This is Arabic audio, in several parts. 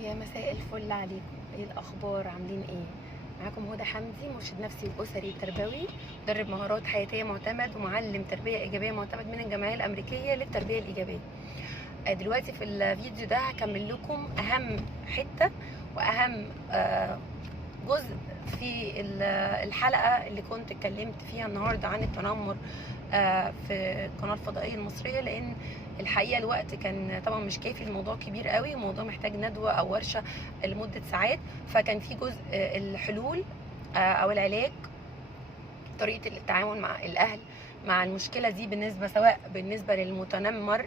يا مساء الفل عليكم. ايه الاخبار؟ عاملين ايه؟ معاكم هدى حمدي، مرشد نفسي واسري تربوي، مدرب مهارات حياتيه معتمد، ومعلم تربيه ايجابيه معتمد من الجمعيه الامريكيه للتربيه الايجابيه. دلوقتي في الفيديو ده هكمل لكم اهم حته واهم جزء في الحلقه اللي كنت اتكلمت فيها النهارده عن التنمر في القناه الفضائيه المصريه، لان الحقيقه الوقت كان طبعا مش كافي، الموضوع كبير قوي، الموضوع محتاج ندوه او ورشه لمده ساعات. فكان في جزء الحلول او العلاج، طريقه التعامل مع الاهل مع المشكله دي، سواء بالنسبه المتنمر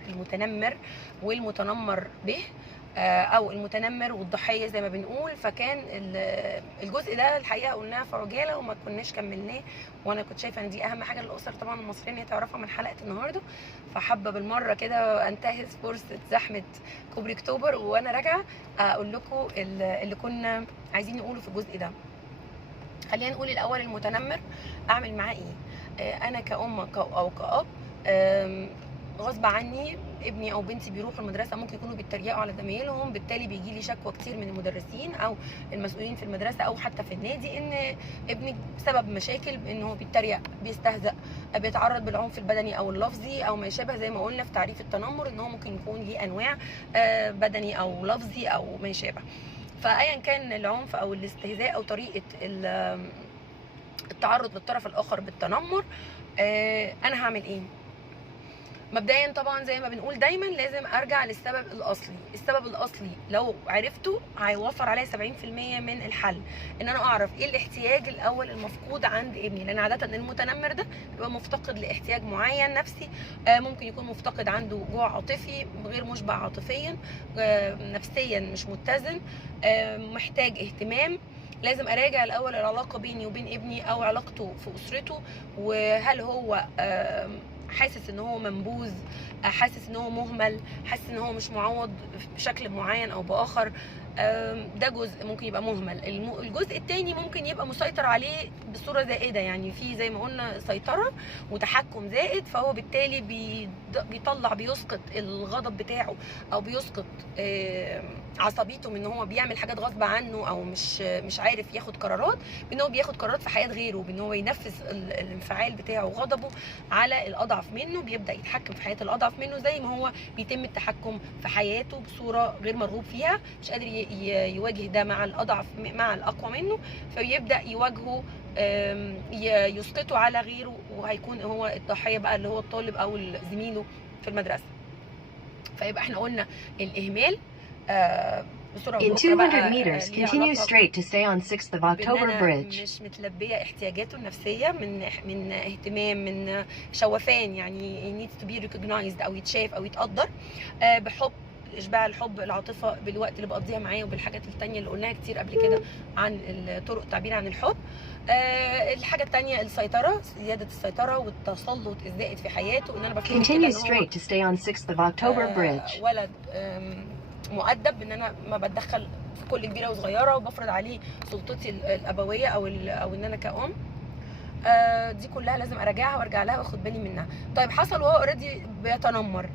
والمتنمر به، او المتنمر والضحيه زي ما بنقول. فكان الجزء ده الحقيقه قلناه في عجاله وما كناش كملناه، وانا كنت شايفه ان دي اهم حاجه للاسر طبعا المصريه ان هي تعرفها من حلقه النهارده. فحابه بالمره كده انتهز فرصه زحمه كوبري اكتوبر وانا راجعه اقول لكم اللي كنا عايزين نقوله في الجزء ده. خلينا نقول الاول المتنمر اعمل معاه ايه. انا كأم او كأب، غصب عني ابني او بنتي بيروحوا المدرسه، ممكن يكونوا بيتريقوا على زمايلهم، بالتالي بيجي لي شكوى كتير من المدرسين او المسؤولين في المدرسه او حتى في النادي ان ابني بسبب مشاكل، ان هو بيتريق، بيستهزأ، بيتعرض بالعنف البدني او اللفظي او ما يشابه، زي ما قلنا في تعريف التنمر ان هو ممكن يكون ليه انواع، بدني او لفظي او ما يشابه. فايا كان العنف او الاستهزاء او طريقه التعرض للطرف الاخر بالتنمر، انا هعمل ايه؟ مبدئيا طبعا زي ما بنقول دايما لازم ارجع للسبب الاصلي. السبب الاصلي لو عرفته هيوفر عليا 70% من الحل، ان انا اعرف ايه الاحتياج الاول المفقود عند ابني، لان عاده المتنمر ده بيبقى مفتقد لاحتياج معين نفسي، ممكن يكون مفتقد عنده جوع عاطفي غير مشبع عاطفيا، نفسيا مش متزن، محتاج اهتمام. لازم اراجع الاول العلاقه بيني وبين ابني او علاقته في اسرته، وهل هو حاسس ان هو منبوذ، حاسس ان هو مهمل، حاسس ان هو مش معوض بشكل معين او باخر. ده جزء ممكن يبقى مهمل. الجزء الثاني ممكن يبقى مسيطر عليه بصوره زائده، يعني في زي ما قلنا سيطره وتحكم زائد، فهو بالتالي بيسقط الغضب بتاعه او بيسقط عصبيته من ان هو بيعمل حاجات غصب عنه او مش عارف ياخد قرارات، بان هو بياخد قرارات في حياه غيره، بان هو ينفذ الانفعال بتاعه وغضبه على الاضعف منه، بيبدا يتحكم في حياه الاضعف منه، زي ما هو بيتم التحكم في حياته بصوره غير مرغوب فيها، مش قادر يواجه ده مع الاضعف مع الاقوى منه، فبيبدا يواجهه، يسقطه على غيره، وهيكون هو الضحيه بقى اللي هو الطالب او زميله في المدرسه. فيبقى احنا قلنا الاهمال بسرعه. In 200 meters, continue straight to stay on 6th of October Bridge. مش متلبيه احتياجاته النفسيه من اهتمام، من شوفان، يعني needs to be recognized او يتشاف او يتقدر، بحب، اشباع الحب، العاطفه بالوقت اللي بقضيها معاه وبالحاجات التانية اللي قلناها كتير قبل كده عن طرق التعبير عن الحب. الحاجه التانية السيطره، زياده السيطره والتسلط الزائد في حياته، ان انا بفهم Continue straight to stay on 6th of October Bridge. ولد مؤدب، ان انا ما بتدخل في كل كبيره وصغيره وبفرض عليه سلطتي الابويه او ان انا كأم. دي كلها لازم اراجعها وارجع لها واخد بالي منها. طيب حصل وهو اوريدي بيتنمر،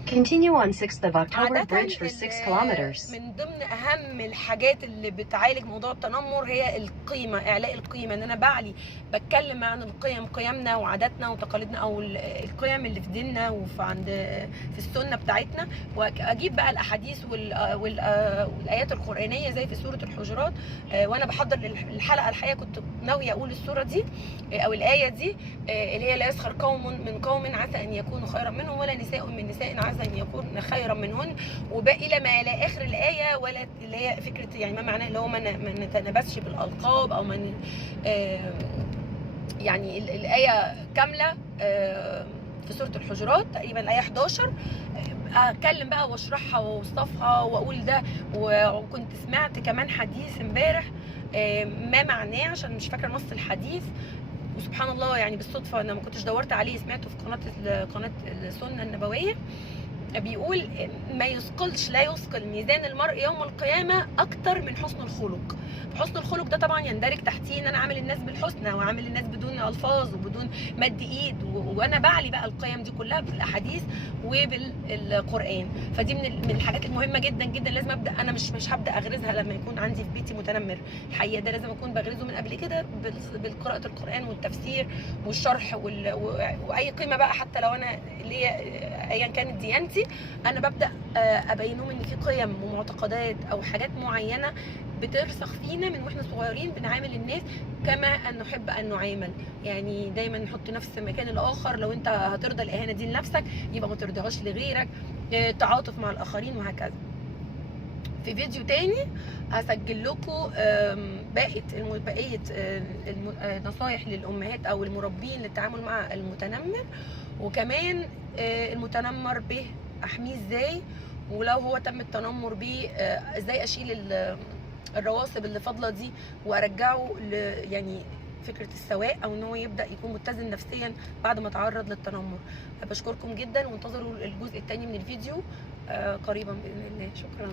Continue on 6th of October Bridge for 6 kilometers. من ضمن اهم الحاجات اللي بتعالج موضوع التنمر هي القيمه، اعلاء القيمه، ان انا بتكلم عن القيم، قيمنا وعاداتنا وتقاليدنا، او القيم اللي في ديننا في السنه بتاعتنا، واجيب بقى الاحاديث والايات القرانيه زي في سوره الحجرات. وانا بحضر الحلقه الحقيقه كنت ناويه اقول السوره دي او الايه دي، اللي هي لا يسخر قوم من قوم عسى ان يكونوا خيرا منهم، ولا نساء من نساء عسى ان يكون خيرا منهن، وباقي الى ما الى اخر الايه، ولا اللي هي فكره يعني ما معناه اللي هو ما نتنابسش بالالقاب او يعني الايه كامله في سوره الحجرات تقريبا الايه 11. اتكلم بقى واشرحها واوصفها واقول ده، وكنت سمعت كمان حديث امبارح ما معناه عشان مش فاكره نص الحديث، وسبحان الله يعني بالصدفه انا ما كنتش دورت عليه، سمعته في قناه السنه النبويه، بيقول ما يثقلش، لا يثقل ميزان المرء يوم القيامه اكتر من حسن الخلق. حسن الخلق ده طبعا يندرج تحتيه ان انا عامل الناس بالحسنى وعامل الناس بدون الفاظ وبدون مد ايد، وانا بعلي بقى القيم دي كلها بالاحاديث وبالقران. فدي من الحاجات المهمه جدا جدا، لازم ابدا. انا مش هبدا اغرزها لما يكون عندي في بيتي متنمر، الحقيقه ده لازم اكون بغرزه من قبل كده بالقراءه القران والتفسير والشرح واي قيمه بقى، حتى لو انا ليا ايا كانت ديانتي، انا ببدا ابين لهم ان في قيم ومعتقدات او حاجات معينه بترسخ فينا من واحنا صغيرين، بنعامل الناس كما ان نحب ان نعامل. يعني دايما نحط نفس مكان الاخر، لو انت هترضى الاهانه دي لنفسك يبقى ما ترضيهاش لغيرك، تعاطف مع الاخرين وهكذا. في فيديو تاني هسجل لكم بقيه نصايح للامهات او المربين للتعامل مع المتنمر، وكمان المتنمر به احميه ازاي، ولو هو تم التنمر بيه ازاي اشيل الرواسب اللي فاضله دي وارجعه يعني فكره السواء، او ان هو يبدا يكون متزن نفسيا بعد ما تعرض للتنمر. بشكركم جدا، وانتظروا الجزء الثاني من الفيديو قريبا باذن الله. شكرا.